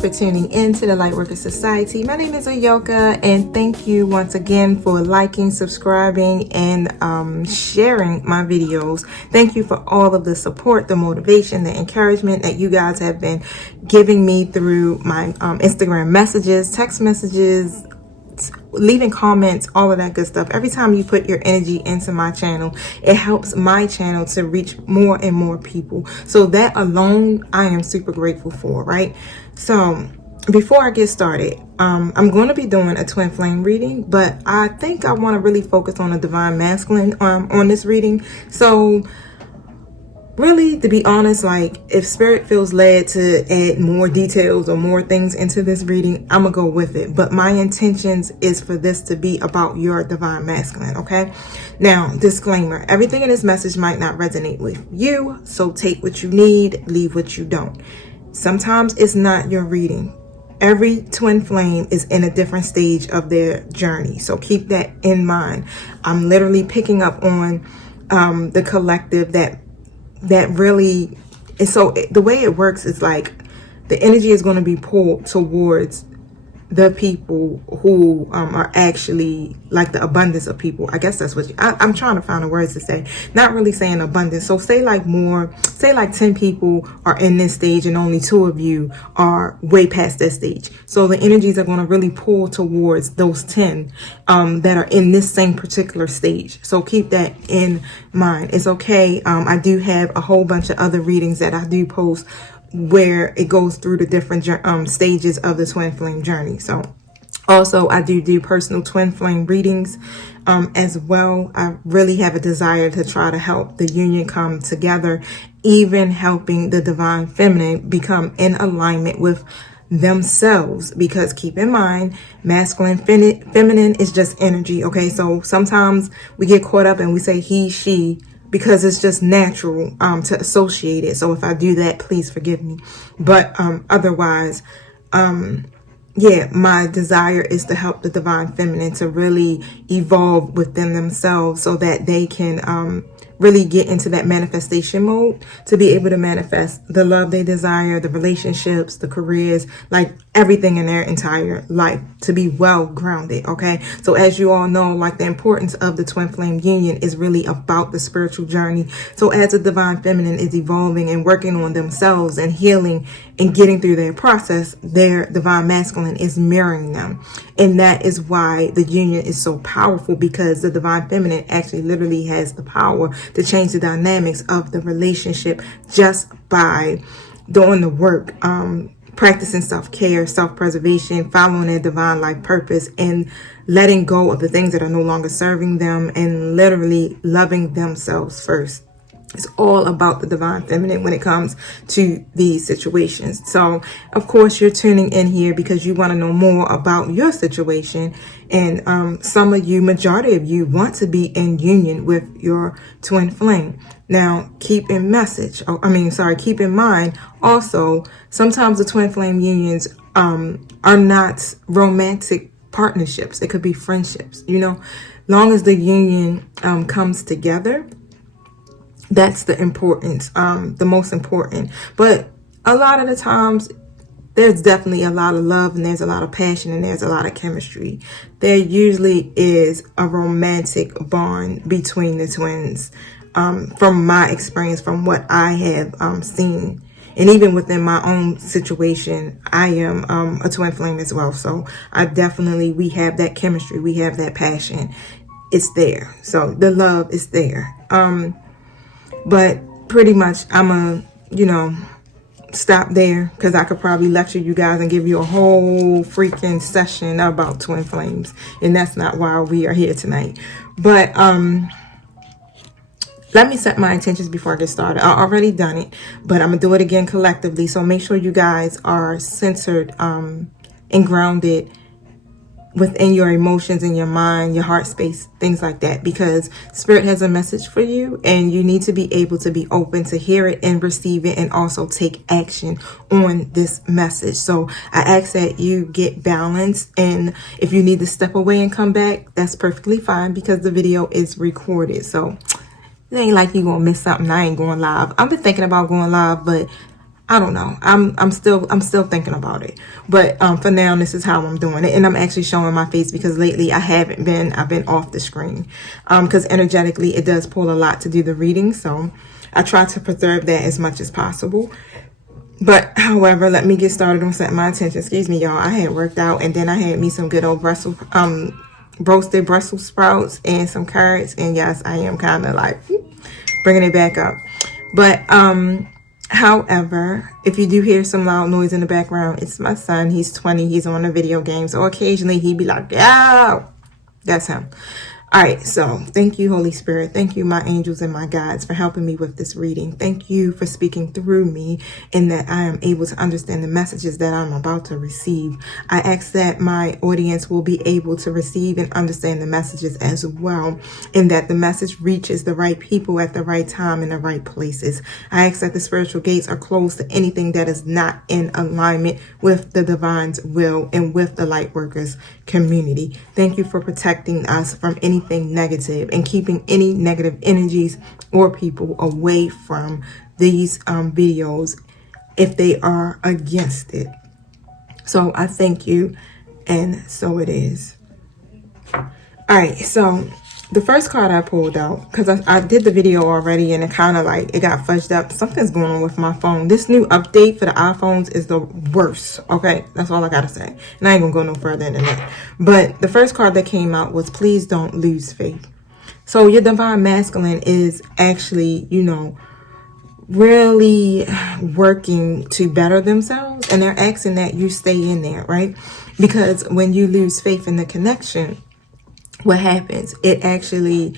for tuning in to the Lightworker Society. My name is Ayoka, and thank you once again for liking, subscribing, and sharing my videos. Thank you for all of the support, the motivation, the encouragement that you guys have been giving me through my Instagram messages, text messages, leaving comments, all of that good stuff. Every time you put your energy into my channel, it helps my channel to reach more and more people. So that alone, I am super grateful for, right? So before I get started, I'm going to be doing a twin flame reading, but I think I want to really focus on the divine masculine on this reading. So really, to be honest, like if spirit feels led to add more details or more things into this reading, I'm gonna go with it. But my intentions is for this to be about your divine masculine, okay? Now, disclaimer, everything in this message might not resonate with you, so take what you need, leave what you don't. Sometimes it's not your reading. Every twin flame is in a different stage of their journey, so keep that in mind. I'm literally picking up on the collective that really is. So the way it works is like the energy is going to be pulled towards the people who are actually like the abundance of people. I guess that's what I'm trying to find the words to say. Not really saying abundance. So say like 10 people are in this stage and only 2 of you are way past that stage. So the energies are going to really pull towards those 10 that are in this same particular stage. So keep that in mind. It's okay. I do have a whole bunch of other readings that I do post where it goes through the different stages of the twin flame journey. So also I do personal twin flame readings as well. I really have a desire to try to help the union come together, even helping the divine feminine become in alignment with themselves, because keep in mind, masculine, feminine is just energy. Okay, so sometimes we get caught up and we say he, she, because it's just natural to associate it. So if I do that, please forgive me. But otherwise, yeah, my desire is to help the divine feminine to really evolve within themselves so that they can really get into that manifestation mode, to be able to manifest the love they desire, the relationships, the careers, like everything in their entire life, to be well grounded. Okay, so as you all know, like the importance of the twin flame union is really about the spiritual journey. So as the divine feminine is evolving and working on themselves and healing and getting through their process, their divine masculine is mirroring them. And that is why the union is so powerful, because the divine feminine actually literally has the power to change the dynamics of the relationship just by doing the work, practicing self-care, self-preservation, following their divine life purpose, and letting go of the things that are no longer serving them, and literally loving themselves first. It's all about the divine feminine when it comes to these situations. So, of course, you're tuning in here because you want to know more about your situation. And some of you, majority of you, want to be in union with your twin flame. Now, keep in mind, also, sometimes the twin flame unions are not romantic partnerships. It could be friendships, long as the union comes together. That's the importance, the most important. But a lot of the times, there's definitely a lot of love, and there's a lot of passion, and there's a lot of chemistry. There usually is a romantic bond between the twins, from my experience, from what I have seen. And even within my own situation, I am a twin flame as well. So we have that chemistry, we have that passion. It's there. So the love is there. But pretty much I'm stop there, because I could probably lecture you guys and give you a whole freaking session about twin flames, and that's not why we are here tonight. But let me set my intentions before I get started. I already done it, but I'm gonna do it again collectively. So make sure you guys are centered and grounded within your emotions and your mind, your heart space, things like that, because spirit has a message for you, and you need to be able to be open to hear it and receive it, and also take action on this message. So I ask that you get balanced, and if you need to step away and come back, that's perfectly fine, because the video is recorded. So it ain't like you gonna miss something. I ain't going live. I've been thinking about going live, but I don't know. I'm still thinking about it. But for now, this is how I'm doing it. And I'm actually showing my face because lately I've been off the screen. Because energetically it does pull a lot to do the reading. So I try to preserve that as much as possible. But however, let me get started on setting my intention. Excuse me, y'all. I had worked out and then I had me some good old roasted Brussels sprouts and some carrots. And yes, I am kind of like bringing it back up. But however, if you do hear some loud noise in the background, it's my son. He's 20. He's on the video games. So occasionally he'd be like, yeah, that's him. All right, so thank you, Holy Spirit. Thank you, my angels and my guides, for helping me with this reading. Thank you for speaking through me and that I am able to understand the messages that I'm about to receive. I ask that my audience will be able to receive and understand the messages as well, and that the message reaches the right people at the right time in the right places. I ask that the spiritual gates are closed to anything that is not in alignment with the divine's will and with the light workers community. Thank you for protecting us from anything negative and keeping any negative energies or people away from these videos if they are against it. So I thank you, and so it is. All right, so the first card I pulled out, because I did the video already and it kind of like, it got fudged up. Something's going on with my phone. This new update for the iPhones is the worst. Okay, that's all I gotta say. And I ain't gonna go no further than that. But the first card that came out was please don't lose faith. So your divine masculine is actually, you know, really working to better themselves. And they're asking that you stay in there, right? Because when you lose faith in the connection, what happens? It actually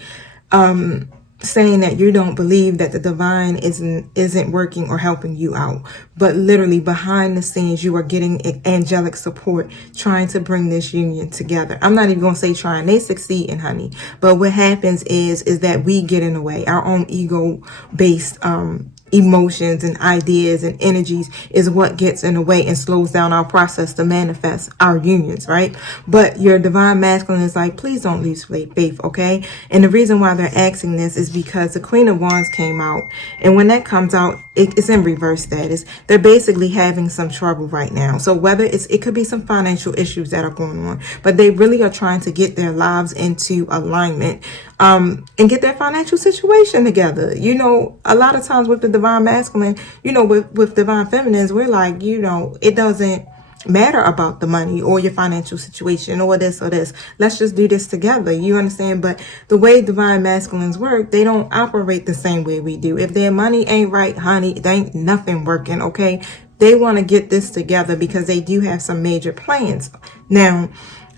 saying that you don't believe that the divine isn't working or helping you out, but literally behind the scenes you are getting angelic support trying to bring this union together. I'm not even gonna say trying, they succeeding, honey. But what happens is that we get in the way. Our own ego based emotions and ideas and energies is what gets in the way and slows down our process to manifest our unions, right? But your divine masculine is like, please don't lose faith, okay? And the reason why they're asking this is because the Queen of Wands came out, and when that comes out, it's in reverse status. They're basically having some trouble right now. So whether it could be some financial issues that are going on, but they really are trying to get their lives into alignment and get their financial situation together. You know, a lot of times with the divine masculine, you know, with divine feminines, we're like, you know, it doesn't matter about the money or your financial situation or this or this. Let's just do this together. You understand? But the way divine masculines work, they don't operate the same way we do. If their money ain't right, honey, there ain't nothing working, okay? They want to get this together because they do have some major plans. Now,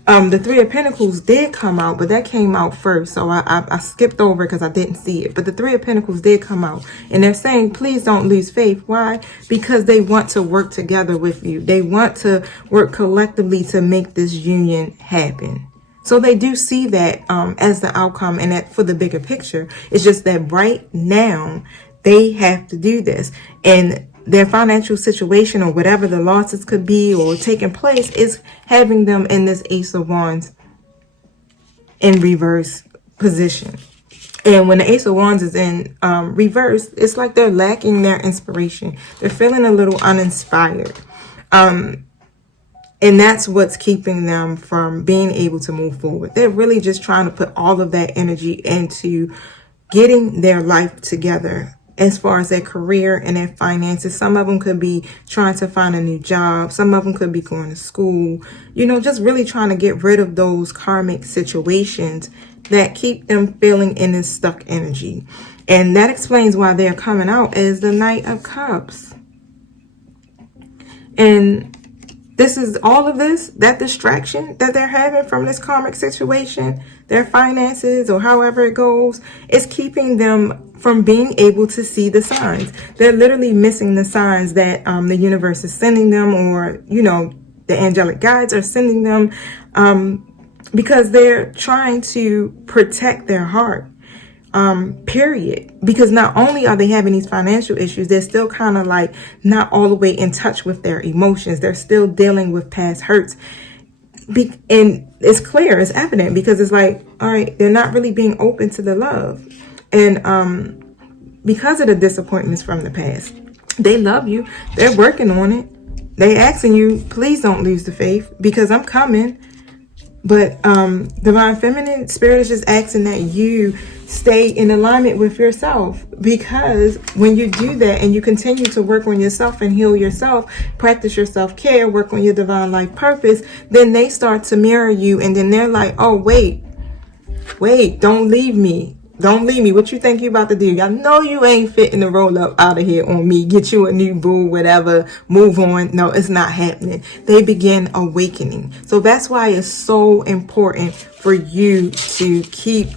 the Three of Pentacles did come out, but that came out first. So I skipped over because I didn't see it. But the Three of Pentacles did come out. And they're saying, please don't lose faith. Why? Because they want to work together with you. They want to work collectively to make this union happen. So they do see that as the outcome, and that for the bigger picture. It's just that right now they have to do this. And their financial situation or whatever the losses could be or taking place is having them in this Ace of Wands in reverse position. And when the Ace of Wands is in reverse, it's like they're lacking their inspiration. They're feeling a little uninspired. And that's what's keeping them from being able to move forward. They're really just trying to put all of that energy into getting their life together as far as their career and their finances. Some of them could be trying to find a new job. Some of them could be going to school. You know, just really trying to get rid of those karmic situations that keep them feeling in this stuck energy. And that explains why they're coming out as the Knight of Cups. And this is all of this, that distraction that they're having from this karmic situation, their finances or however it goes, is keeping them from being able to see the signs. They're literally missing the signs that the universe is sending them, or, you know, the angelic guides are sending them, because they're trying to protect their heart. Period. Because not only are they having these financial issues, they're still kind of like not all the way in touch with their emotions. They're still dealing with past hurts. And it's clear, it's evident, because it's like, all right, they're not really being open to the love. And because of the disappointments from the past. They love you. They're working on it. They asking you, please don't lose the faith because I'm coming. But divine feminine spirit is just asking that you stay in alignment with yourself, because when you do that and you continue to work on yourself and heal yourself, practice your self-care, work on your divine life purpose, then they start to mirror you, and then they're like, oh wait, don't leave me. Don't leave me. What you think you about to do? I know you ain't fitting to roll up out of here on me. Get you a new boo, whatever. Move on. No, it's not happening. They begin awakening. So that's why it's so important for you to keep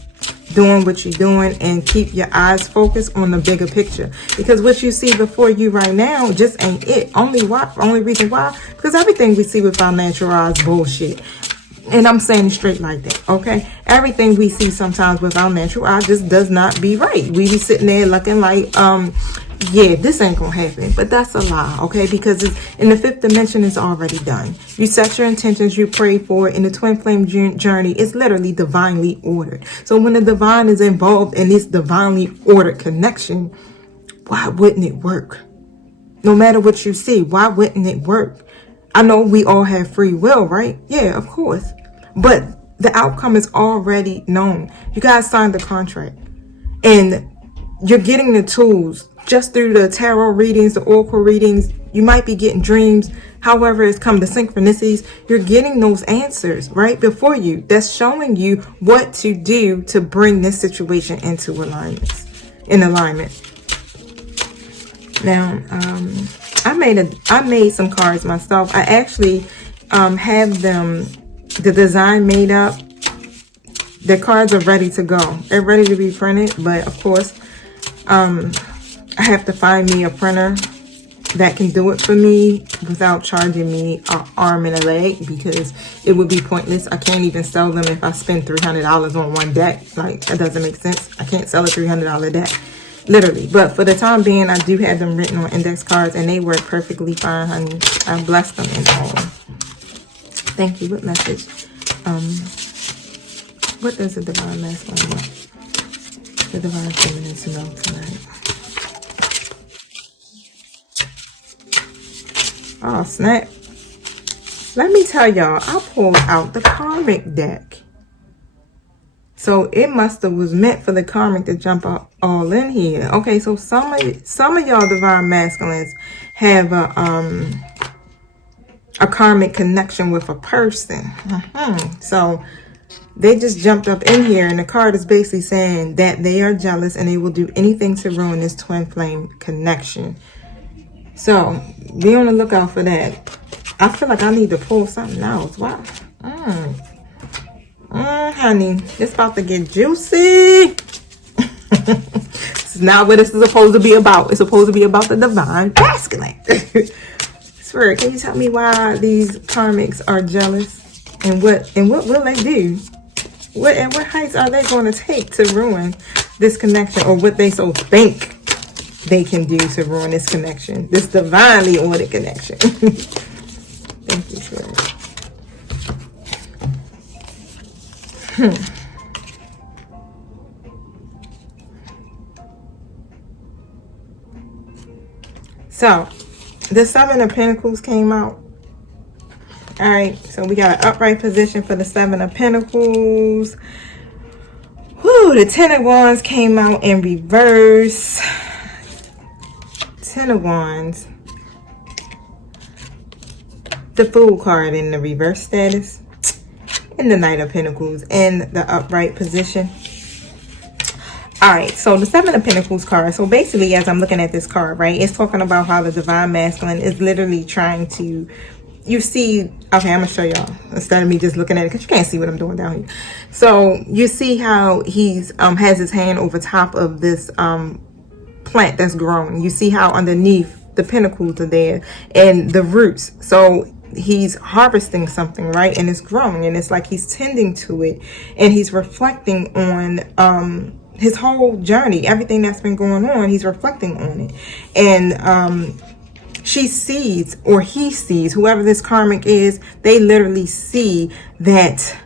doing what you're doing and keep your eyes focused on the bigger picture. Because what you see before you right now just ain't it. Only reason why? Because everything we see with our natural eyes bullshit. And I'm saying it straight like that, okay? Everything we see sometimes with our natural eye just does not be right. We be sitting there looking like, yeah, this ain't gonna happen. But that's a lie, okay? Because it's, in the fifth dimension, it's already done. You set your intentions, you pray for it. In the twin flame journey, it's literally divinely ordered. So when the divine is involved in this divinely ordered connection, why wouldn't it work? No matter what you see, why wouldn't it work? I know we all have free will, right? Yeah, of course. But the outcome is already known. You guys signed the contract. And you're getting the tools just through the tarot readings, the oracle readings. You might be getting dreams. However it's come, the synchronicities. You're getting those answers right before you. That's showing you what to do to bring this situation into alignment. Now, I made some cards myself. I actually have the design made up. The cards are ready to go. They're ready to be printed, but of course, I have to find me a printer that can do it for me without charging me an arm and a leg, because it would be pointless. I can't even sell them if I spend $300 on one deck. Like, that doesn't make sense. I can't sell a $300 deck. Literally. But for the time being, I do have them written on index cards, and they work perfectly fine, honey. I blessed them in all. Thank you. What message? What does the divine masculine want? The divine feminine to know tonight. Oh, snap. Let me tell y'all, I pulled out the karmic deck. So it must have was meant for the karmic to jump up all in here. Okay, so some of y'all divine masculines have a karmic connection with a person. So they just jumped up in here, and the card is basically saying that they are jealous and they will do anything to ruin this twin flame connection. So be on the lookout for that. I feel like I need to pull something else. Wow. Honey, it's about to get juicy. This is not what this is supposed to be about. It's supposed to be about the divine masculine. Spirit, can you tell me why these karmics are jealous, and what will they do? What heights are they going to take to ruin this connection, or what they so think they can do to ruin this connection, this divinely ordered connection? Thank you, Spirit. So, the Seven of Pentacles came out. All right, so we got an upright position for the Seven of Pentacles. Whew, the Ten of Wands came out in reverse. Ten of Wands. The Fool card in the reverse status. And the Knight of Pentacles in the upright position. All right, so the Seven of Pentacles card. So basically, as I'm looking at this card, right, it's talking about how the divine masculine is literally trying to, you see, okay, I'm gonna show y'all instead of me just looking at it, because you can't see what I'm doing down here. So you see how he's has his hand over top of this plant that's growing. You see how underneath the pentacles are there and the roots. So he's harvesting something, right? And it's growing, and it's like he's tending to it, and he's reflecting on his whole journey, everything that's been going on. He's reflecting on it, and she sees, or he sees, whoever this karmic is, they literally see that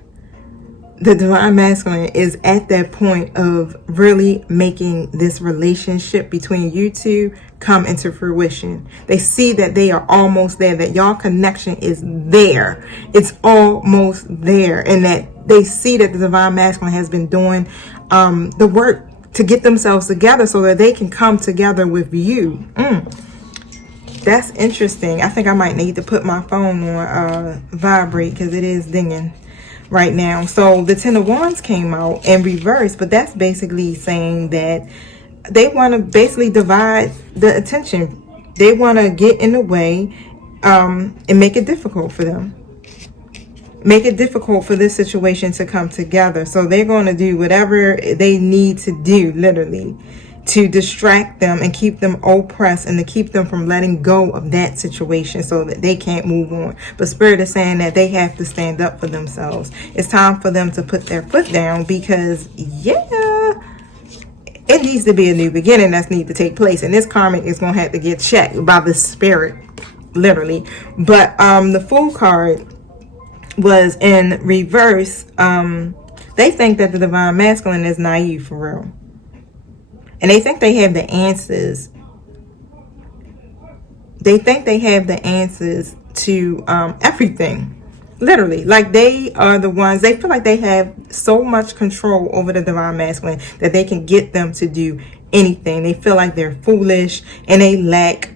the divine masculine is at that point of really making this relationship between you two come into fruition. They see that they are almost there, that y'all connection is there. It's almost there. And that they see that the divine masculine has been doing the work to get themselves together so that they can come together with you. That's interesting. I think I might need to put my phone on vibrate because it is dinging right now. So the Ten of Wands came out in reverse, but that's basically saying that they want to basically divide the attention. They want to get in the way and make it difficult for them. Make it difficult for this situation to come together. So they're going to do whatever they need to do, literally, to distract them and keep them oppressed and to keep them from letting go of that situation so that they can't move on. But Spirit is saying that they have to stand up for themselves. It's time for them to put their foot down because, yeah, it needs to be a new beginning that's need to take place. And this karmic is going to have to get checked by the Spirit, literally. But the Fool card was in reverse. They think that the divine masculine is naive for real. And they think they have the answers. They think they have the answers to everything. Literally. Like they are the ones. They feel like they have so much control over the divine masculine that they can get them to do anything. They feel like they're foolish and they lack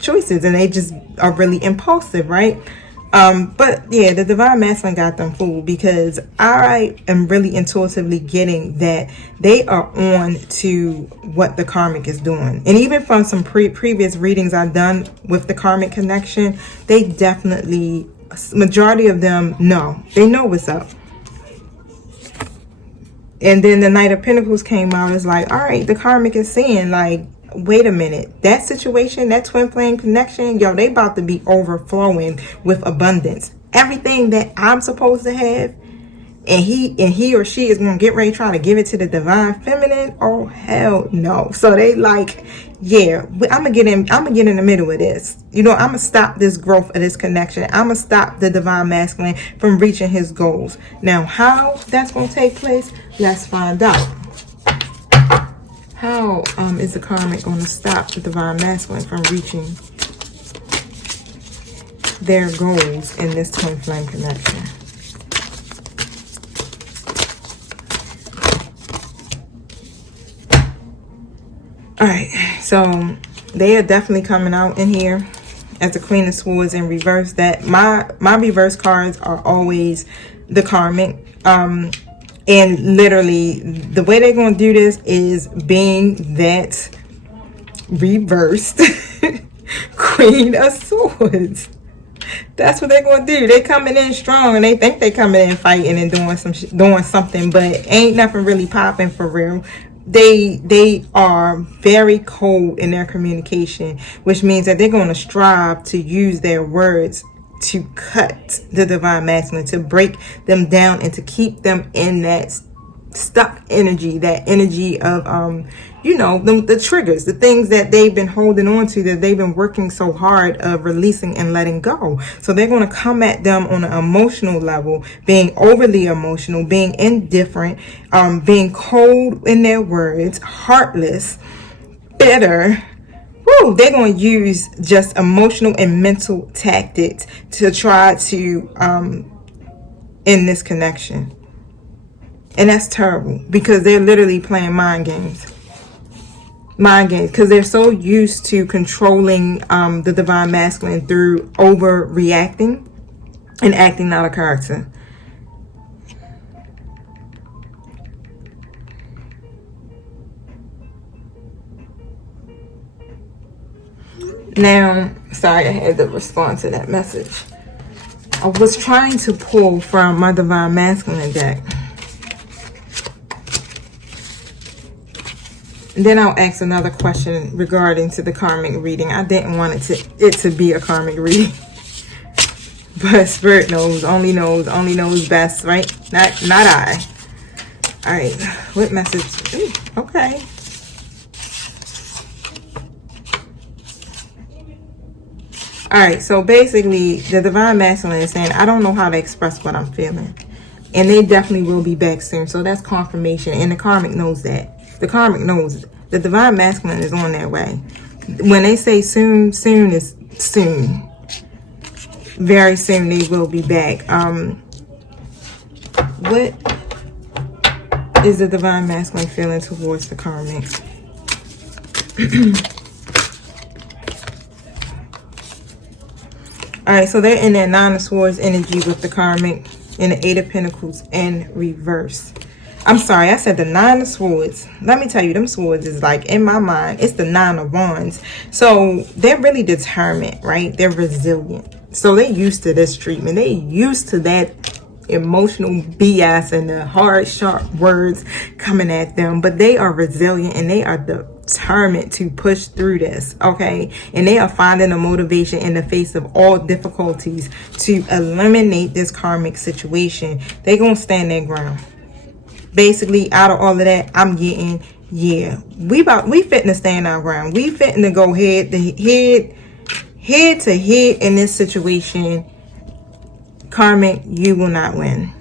choices. And they just are really impulsive, right? But yeah, the divine masculine got them fooled because I am really intuitively getting that they are on to what the karmic is doing. And even from some previous readings I've done with the karmic connection, they definitely, majority of them know. They know what's up. And then the Knight of Pentacles came out. It's like, all right, the karmic is saying like, wait a minute, that situation, that twin flame connection, yo, they about to be overflowing with abundance. Everything that I'm supposed to have, and he or she is gonna get ready trying to give it to the divine feminine. Oh hell no. So they like, yeah, I'm gonna get in the middle of this. You know, I'm gonna stop this growth of this connection. I'm gonna stop the divine masculine from reaching his goals. Now, how that's gonna take place, let's find out. How is the karmic going to stop the divine masculine from reaching their goals in this twin flame connection? All right, so they are definitely coming out in here as the Queen of Swords in reverse. That my reverse cards are always the karmic. And literally, the way they're going to do this is being that reversed Queen of Swords. That's what they're going to do. They're coming in strong, and they think they're coming in fighting and doing something, but ain't nothing really popping for real. They are very cold in their communication, which means that they're going to strive to use their words to cut the divine masculine, to break them down and to keep them in that stuck energy, that energy of you know, the triggers, the things that they've been holding on to, that they've been working so hard of releasing and letting go. So they're going to come at them on an emotional level, being overly emotional, being indifferent, being cold in their words, heartless, bitter. Woo, they're going to use just emotional and mental tactics to try to end this connection. And that's terrible because they're literally playing mind games. Mind games, because they're so used to controlling the divine masculine through overreacting and acting out of character. Now, sorry, I had to respond to that message. I was trying to pull from my divine masculine deck. And then I'll ask another question regarding to the karmic reading. I didn't want it to be a karmic reading. But Spirit only knows best, right? Not I. All right, what message? Ooh, okay. All right, so basically the divine masculine is saying, I don't know how to express what I'm feeling. and they definitely will be back soon. So that's confirmation, and the karmic knows that. The karmic knows the divine masculine is on their way. When they say soon, soon is soon. Very soon they will be back. What is the divine masculine feeling towards the karmic? All right, so they're in that Nine of Swords energy with the karmic, and the Eight of Pentacles in reverse. I'm sorry, I said the Nine of Swords. Let me tell you, them swords is like, in my mind, it's the Nine of Wands. So they're really determined, right? They're resilient. So they're used to this treatment. They're used to that emotional BS and the hard, sharp words coming at them. But they are resilient, and they are determined to push through this, okay? And they are finding a motivation in the face of all difficulties to eliminate this karmic situation. They're going to stand their ground. Basically, out of all of that, I'm getting, yeah, we fitting to stand our ground. We fitting to go head to head in this situation. Karmic, you will not win.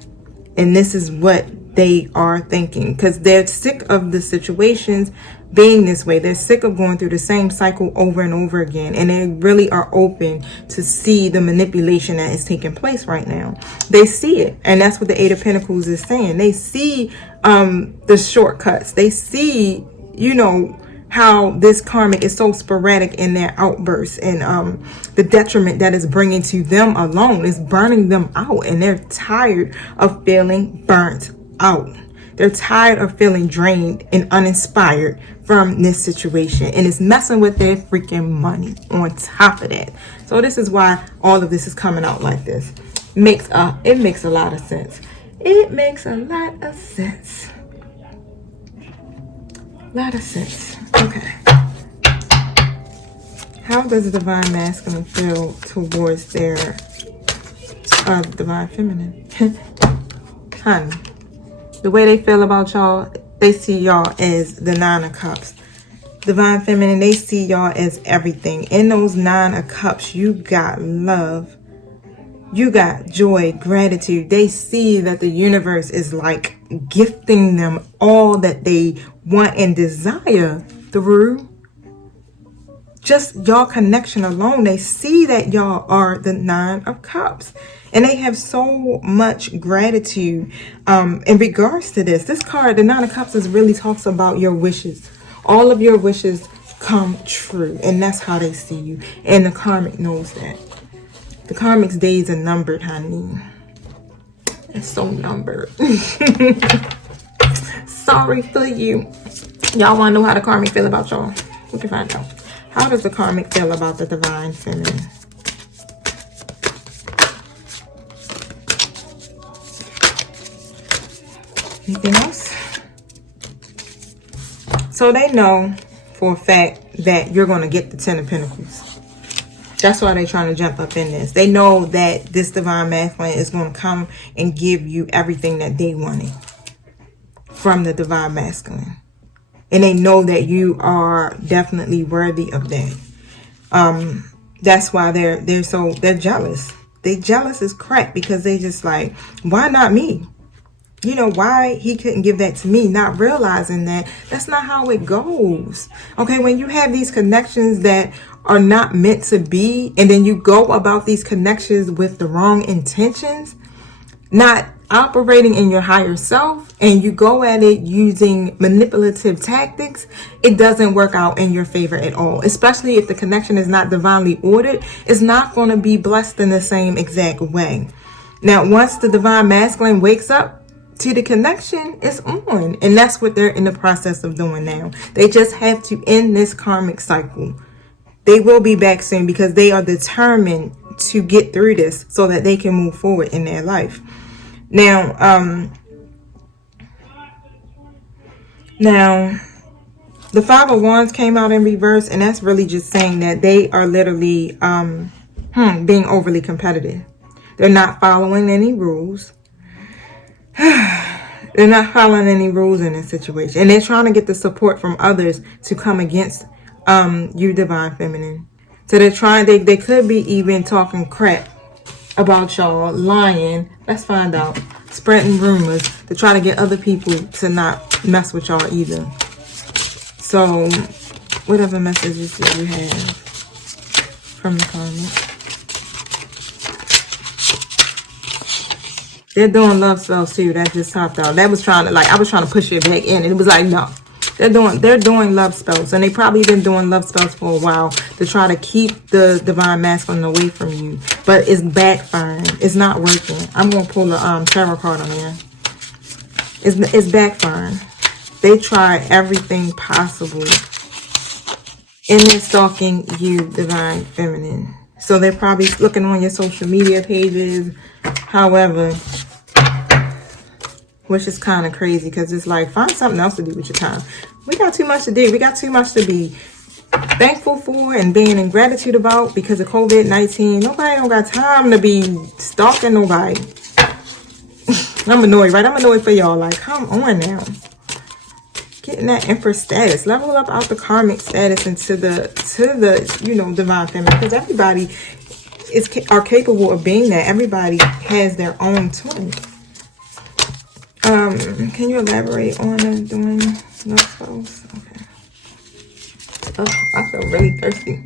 And this is what they are thinking, because they're sick of the situations being this way. They're sick of going through the same cycle over and over again, and they really are open to see the manipulation that is taking place right now. They see it, and that's what the Eight of Pentacles is saying. They see the shortcuts. They see, you know, how this karmic is so sporadic in their outbursts, and the detriment that is bringing to them alone is burning them out, and they're tired of feeling burnt out. They're tired of feeling drained and uninspired from this situation, and it's messing with their freaking money on top of that. So this is why all of this is coming out like this. It makes a lot of sense. It makes a lot of sense. Okay. How does the divine masculine feel towards their divine feminine? Honey, the way they feel about y'all, they see y'all as the Nine of Cups. Divine feminine, they see y'all as everything. In those Nine of Cups, you got love. You got joy, gratitude. They see that the universe is like gifting them all that they want and desire through just y'all connection alone. They see that y'all are the Nine of Cups, and they have so much gratitude in regards to this. This card, the Nine of Cups, is really talks about your wishes. All of your wishes come true, and that's how they see you, and the karmic knows that. The karmic's days are numbered, honey. It's so numbered. Sorry for you. Y'all want to know how the karmic feel about y'all? We can find out. How does the karmic feel about the divine feminine? Anything else? So they know for a fact that you're going to get the Ten of Pentacles. That's why they're trying to jump up in this. They know that this divine masculine is going to come and give you everything that they wanted from the divine masculine. And they know that you are definitely worthy of that. That's why they're jealous. They jealous as crap, because they just like, why not me? You know, why he couldn't give that to me, not realizing that that's not how it goes. Okay, when you have these connections that are not meant to be, and then you go about these connections with the wrong intentions, not operating in your higher self, and you go at it using manipulative tactics, it doesn't work out in your favor at all. Especially if the connection is not divinely ordered, it's not going to be blessed in the same exact way. Now, once the divine masculine wakes up to the connection, it's on, and that's what they're in the process of doing now. They just have to end this karmic cycle. They will be back soon, because they are determined to get through this so that they can move forward in their life. Now, the Five of Wands came out in reverse, and that's really just saying that they are literally being overly competitive. They're not following any rules. They're not following any rules in this situation, and they're trying to get the support from others to come against you, divine feminine. So they're trying, they could be even talking crap about y'all, lying. Let's find out. spreading rumors to try to get other people to not mess with y'all either. So, whatever messages that you have from the karmic. They're doing love spells too. That just topped out. That was trying to, like, I was trying to push it back in, and it was like, no. They're doing love spells, and they probably been doing love spells for a while to try to keep the divine masculine away from you. But it's backfiring. It's not working. I'm gonna pull a tarot card on here. It's backfiring. They try everything possible, and they're stalking you, divine feminine. So they're probably looking on your social media pages. However, which is kind of crazy because it's like, find something else to do with your time. We got too much to do. We got too much to be thankful for and being in gratitude about because of COVID-19. Nobody don't got time to be stalking nobody. I'm annoyed, right? I'm annoyed for y'all. Like, come on now. Getting that Empress status. Level up out the karmic status into the you know, divine feminine. Because everybody are capable of being that. Everybody has their own twin. Can you elaborate on doing love spells? Okay. Oh, I feel really thirsty.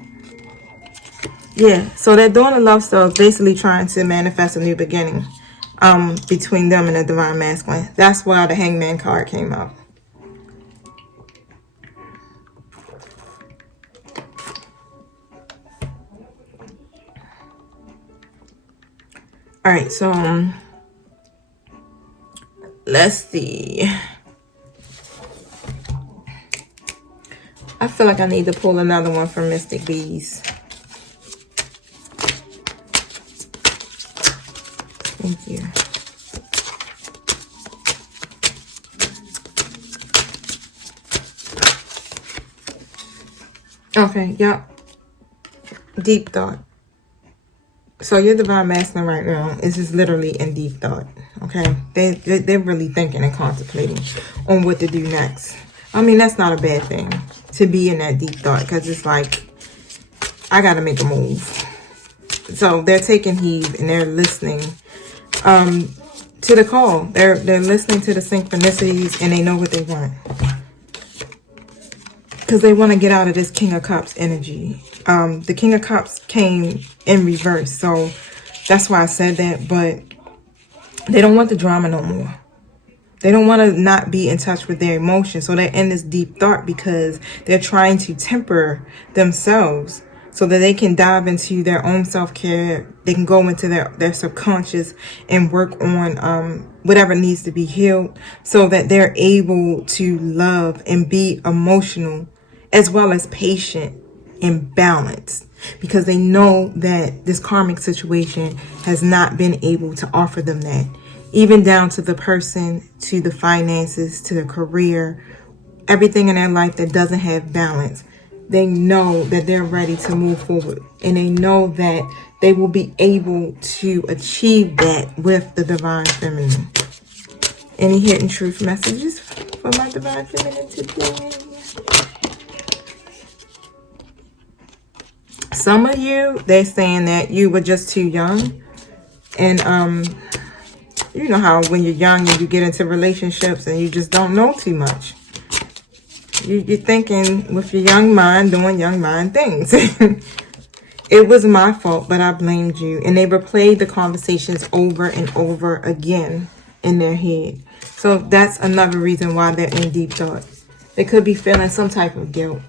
Yeah, so they're doing a love spell, basically trying to manifest a new beginning between them and the divine masculine. That's why the Hangman card came out. All right, so let's see. I feel like I need to pull another one from Mystic Bees. Thank you. Okay, yep. Deep thought. So your divine masculine right now is just literally in deep thought. Okay, they're really thinking and contemplating on what to do next. I mean, that's not a bad thing to be in that deep thought, because it's like, I gotta make a move. So they're taking heed and they're listening to the call. They're listening to the synchronicities, and they know what they want, because they want to get out of this King of Cups energy. The King of Cups came in reverse, so that's why I said that. But they don't want the drama no more. They don't want to not be in touch with their emotions. So they're in this deep thought because they're trying to temper themselves so that they can dive into their own self-care. They can go into their subconscious and work on whatever needs to be healed, so that they're able to love and be emotional as well as patient and balanced, because they know that this karmic situation has not been able to offer them that. Even down to the person, to the finances, to the career, everything in their life that doesn't have balance. They know that they're ready to move forward. And they know that they will be able to achieve that with the divine feminine. Any hidden truth messages for my divine feminine today? Some of you, they're saying that you were just too young. And, you know how when you're young and you get into relationships and you just don't know too much. You're thinking with your young mind, doing young mind things. It was my fault, but I blamed you. And they replayed the conversations over and over again in their head. So that's another reason why they're in deep thought. They could be feeling some type of guilt.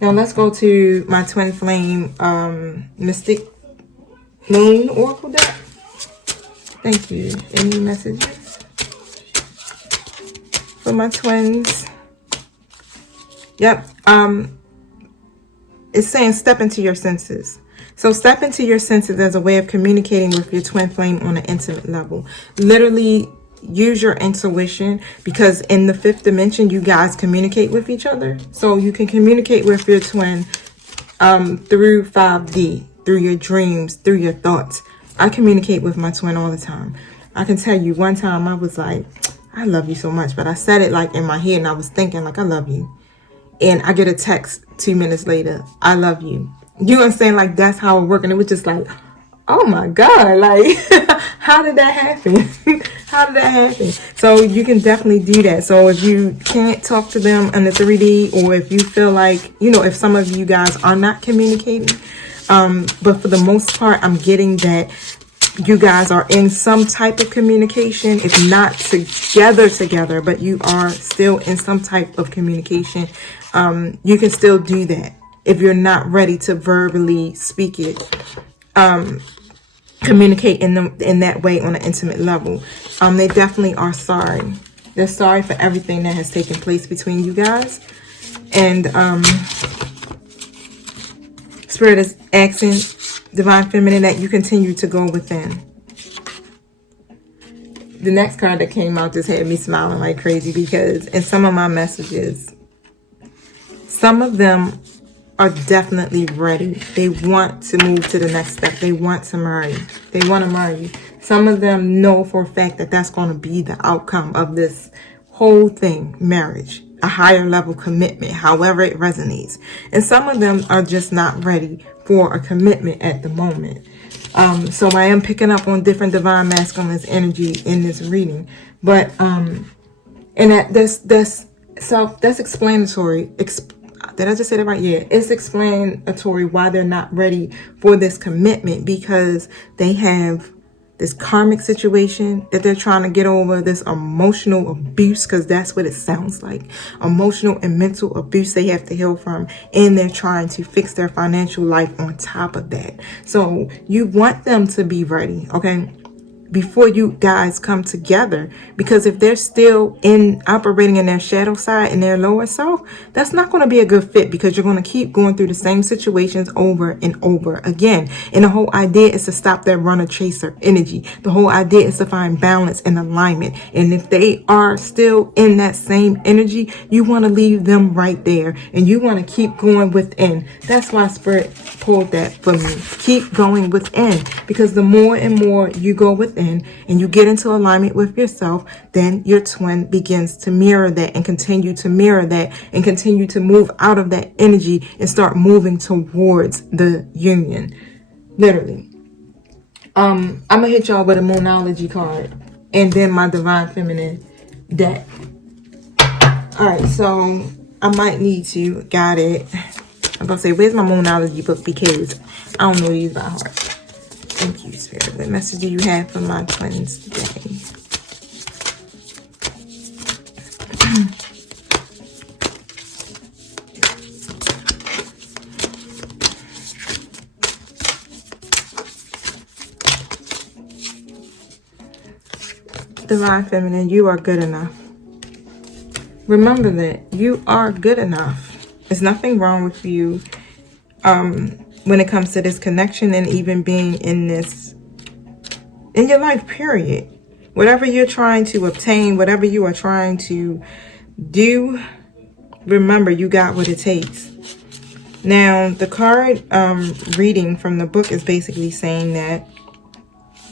Now let's go to my twin flame Mystic Moon Oracle deck. Thank you. Any messages for my twins? Yep. It's saying step into your senses. So step into your senses as a way of communicating with your twin flame on an intimate level. Literally use your intuition, because in the fifth dimension, you guys communicate with each other. So you can communicate with your twin through 5D, through your dreams, through your thoughts. I communicate with my twin all the time. I can tell you one time I was like, I love you so much. But I said it like in my head, and I was thinking like, I love you. And I get a text 2 minutes later, I love you. You know what I'm saying? Like, that's how it worked. And it was just like, Oh my God, like, how did that happen? How did that happen? So you can definitely do that. So if you can't talk to them in the 3D, or if you feel like, you know, if some of you guys are not communicating, but for the most part, I'm getting that you guys are in some type of communication. If not together, but you are still in some type of communication. You can still do that if you're not ready to verbally speak it. Communicate in that way on an intimate level. They definitely are sorry. They're sorry for everything that has taken place between you guys. And Spirit is asking Divine Feminine that you continue to go within. The next card that came out just had me smiling like crazy, because in some of my messages, some of them are definitely ready. They want to move to the next step. They want to marry. They want to marry you. Some of them know for a fact that that's going to be the outcome of this whole thing, marriage, a higher level commitment, however it resonates. And some of them are just not ready for a commitment at the moment. So I am picking up on different divine masculine energy in this reading. But and that's explanatory. Did I just say that right? Yeah, it's explanatory why they're not ready for this commitment, because they have this karmic situation that they're trying to get over, this emotional abuse, because that's what it sounds like. Emotional and mental abuse they have to heal from, and they're trying to fix their financial life on top of that. So you want them to be ready, okay, before you guys come together, because if they're still operating in their shadow side, in their lower self, that's not going to be a good fit, because you're going to keep going through the same situations over and over again. And the whole idea is to stop that runner chaser energy. The whole idea is to find balance and alignment. And if they are still in that same energy, you want to leave them right there, and you want to keep going within. That's why Spirit pulled that for me. Keep going within, because the more and more you go within and you get into alignment with yourself, then your twin begins to mirror that and continue to mirror that and continue to move out of that energy and start moving towards the union. Literally. I'm gonna hit y'all with a Moonology card and then my Divine Feminine deck. Alright, so I might need to, got it. I'm gonna say, where's my Moonology book, because I don't know these by heart. Thank you, Spirit. What message do you have for my twins today? Divine Feminine, you are good enough. Remember that you are good enough. There's nothing wrong with you. When it comes to this connection, and even being in your life, period. Whatever you're trying to obtain, whatever you are trying to do, remember you got what it takes. Now, the card reading from the book is basically saying that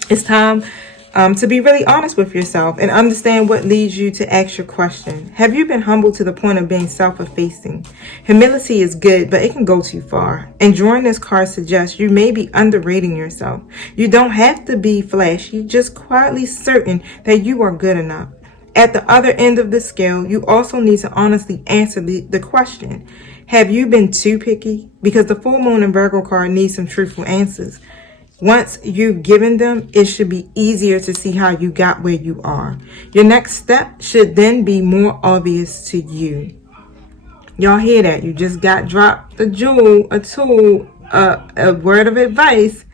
it's time to be really honest with yourself and understand what leads you to ask your question. Have you been humble to the point of being self-effacing? Humility is good, but it can go too far. And drawing this card suggests you may be underrating yourself. You don't have to be flashy, just quietly certain that you are good enough. At the other end of the scale, you also need to honestly answer the question. Have you been too picky? Because the full moon and Virgo card needs some truthful answers. Once you've given them, it should be easier to see how you got where you are. Your next step should then be more obvious to you. Y'all hear that? You just got dropped a jewel, a tool, a word of advice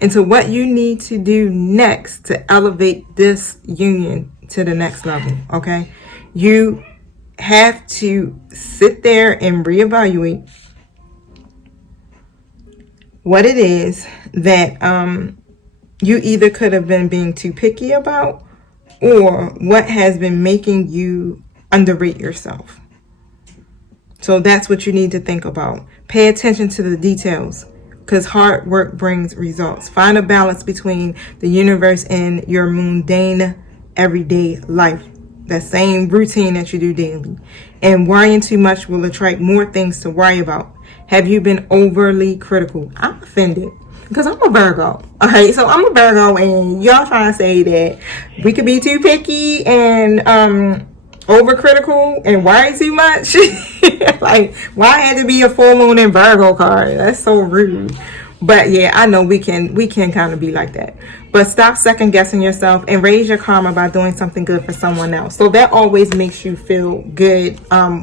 into what you need to do next to elevate this union to the next level, okay? You have to sit there and reevaluate what it is that you either could have been being too picky about, or what has been making you underrate yourself. So that's what you need to think about. Pay attention to the details, because hard work brings results. Find a balance between the universe and your mundane everyday life, that same routine that you do daily. And worrying too much will attract more things to worry about. Have you been overly critical? I'm offended. because I'm a Virgo. All right, so I'm a Virgo, and y'all trying to say that we could be too picky and overcritical and worry too much. Like, why had to be a full moon in Virgo card? That's so rude. But yeah, I know we can kind of be like that. But stop second guessing yourself and raise your karma by doing something good for someone else. So that always makes you feel good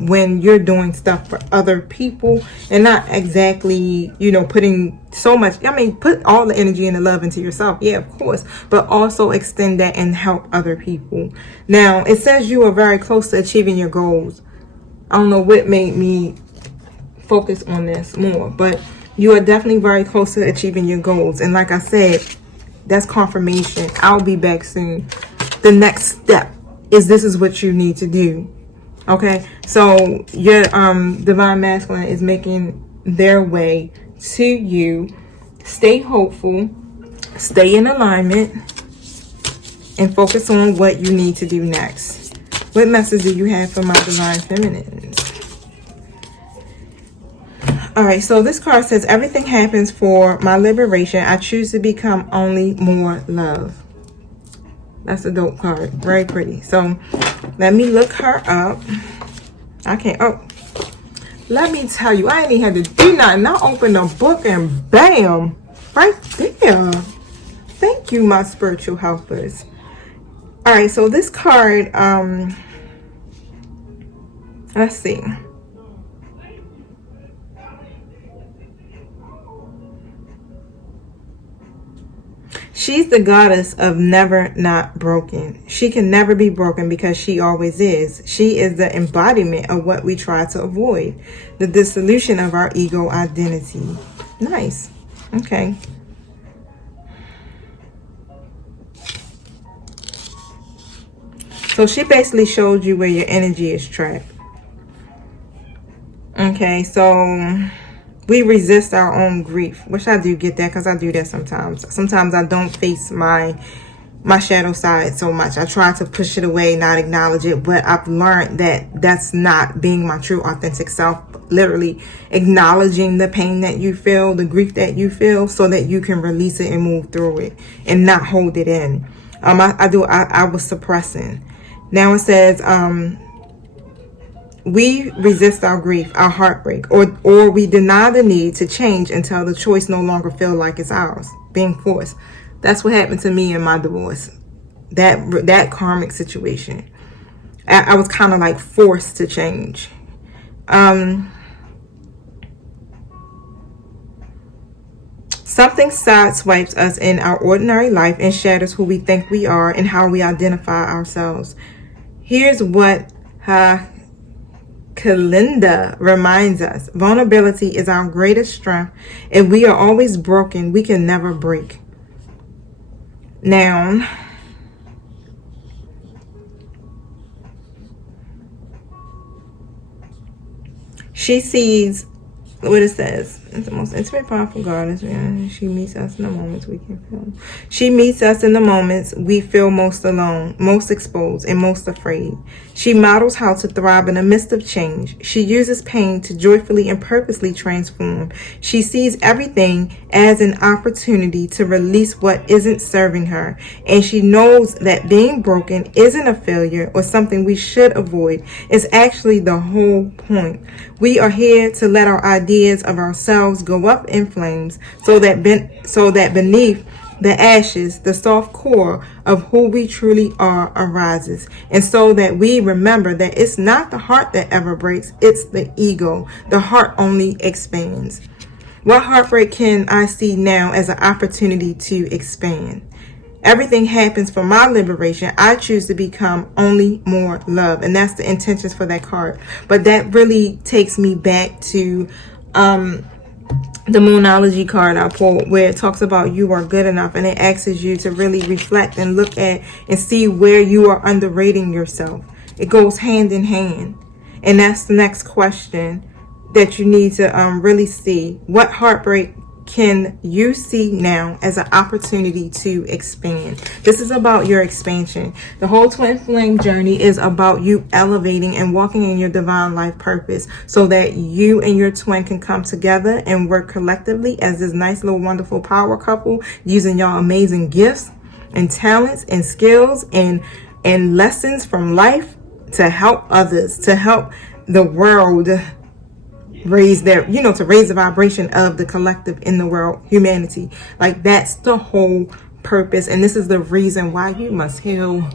when you're doing stuff for other people and not exactly, you know, putting so much. I mean, put all the energy and the love into yourself. Yeah, of course. But also extend that and help other people. Now, it says you are very close to achieving your goals. I don't know what made me focus on this more, but you are definitely very close to achieving your goals. And like I said, that's confirmation. I'll be back soon. The next step is this is what you need to do. Okay, so your divine masculine is making their way to you. Stay hopeful, stay in alignment, and focus on what you need to do next. What message do you have for my divine feminines? All right, so this card says, everything happens for my liberation. I choose to become only more love. That's a dope card. Very pretty. So let me look her up. I can't. Oh, let me tell you, I ain't even had to do nothing. I opened a book and bam, right there. Thank you, my spiritual helpers. All right, so this card, let's see. She's the goddess of never not broken. She can never be broken because she always is. She is the embodiment of what we try to avoid. The dissolution of our ego identity. Nice. Okay. So she basically showed you where your energy is trapped. Okay, so we resist our own grief, which I do get that because I do that sometimes. Sometimes I don't face my shadow side so much. I try to push it away, not acknowledge it, but I've learned that that's not being my true authentic self. Literally acknowledging the pain that you feel, the grief that you feel, so that you can release it and move through it and not hold it in. I was suppressing. Now it says, we resist our grief, our heartbreak, or we deny the need to change until the choice no longer feels like it's ours, being forced. That's what happened to me in my divorce. That karmic situation. I was kind of like forced to change. Something sideswipes us in our ordinary life and shatters who we think we are and how we identify ourselves. Here's what Kalinda reminds us. Vulnerability is our greatest strength. If we are always broken, we can never break. Now, she sees what it says. It's the most intimate, powerful goddess. She meets us in the moments we can feel. She meets us in the moments we feel most alone, most exposed, and most afraid. She models how to thrive in the midst of change. She uses pain to joyfully and purposely transform. She sees everything as an opportunity to release what isn't serving her. And she knows that being broken isn't a failure or something we should avoid. It's actually the whole point. We are here to let our ideas of ourselves go up in flames so that beneath the ashes, the soft core of who we truly are arises. And so that we remember that it's not the heart that ever breaks, it's the ego. The heart only expands. What heartbreak can I see now as an opportunity to expand? Everything happens for my liberation. I choose to become only more love. And that's the intentions for that card. But that really takes me back to the Moonology card I pulled, where it talks about you are good enough, and it asks you to really reflect and look at and see where you are underrating yourself. It goes hand in hand. And that's the next question that you need to really see. What heartbreak can you see now as an opportunity to expand? This is about your expansion. The whole twin flame journey is about you elevating and walking in your divine life purpose so that you and your twin can come together and work collectively as this nice little wonderful power couple, using y'all amazing gifts and talents and skills and lessons from life to help others, to help the world raise their, to raise the vibration of the collective in the world, humanity. Like, that's the whole purpose. And this is the reason why you must heal.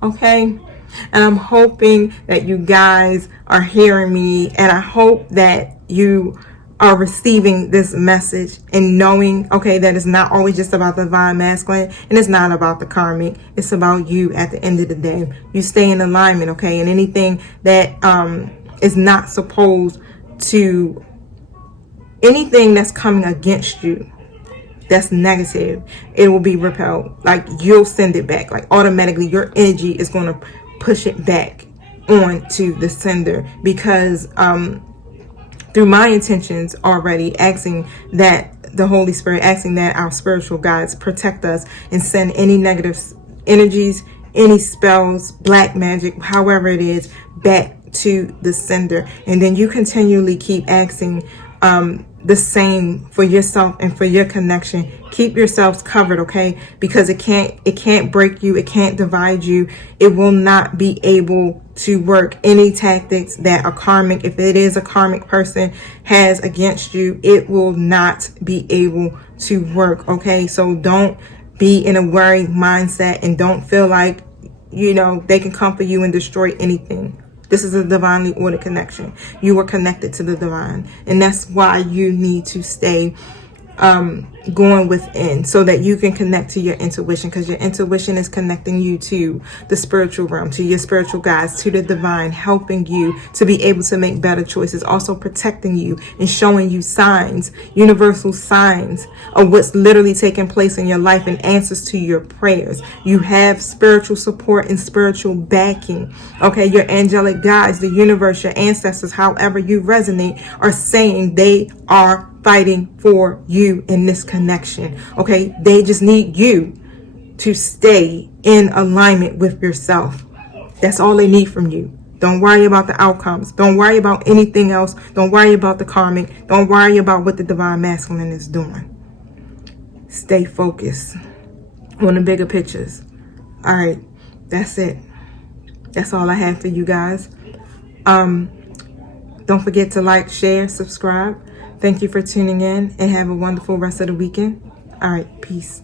Okay. And I'm hoping that you guys are hearing me, and I hope that you are receiving this message and knowing, okay, that it's not always just about the divine masculine, and it's not about the karmic. It's about you at the end of the day. You stay in alignment, okay? And anything that is not supposed to, anything that's coming against you, that's negative, it will be repelled. Like, you'll send it back. Like, automatically your energy is going to push it back onto the sender, because through my intentions already, asking that the Holy Spirit, asking that our spiritual guides protect us and send any negative energies, any spells, black magic, however it is, back to the sender. And then you continually keep asking the same for yourself and for your connection. Keep yourselves covered, okay? Because it can't break you, it can't divide you. It will not be able to work. Any tactics that a karmic, if it is a karmic person, has against you, it will not be able to work, okay? So don't be in a worried mindset, and don't feel like, they can come for you and destroy anything. This is a divinely ordered connection. You are connected to the divine. And that's why you need to stay going within, so that you can connect to your intuition, because your intuition is connecting you to the spiritual realm, to your spiritual guides, to the divine, helping you to be able to make better choices, also protecting you and showing you signs, universal signs of what's literally taking place in your life and answers to your prayers. You have spiritual support and spiritual backing. Okay, your angelic guides, the universe, your ancestors, however you resonate, are saying they are fighting for you in this connection. Okay, they just need you to stay in alignment with yourself. That's all they need from you. Don't worry about the outcomes. Don't worry about anything else. Don't worry about the karmic. Don't worry about what the divine masculine is doing. Stay focused on the bigger pictures. All right, that's it. That's all I have for you guys. Don't forget to like, share, subscribe. Thank you for tuning in, and have a wonderful rest of the weekend. All right, peace.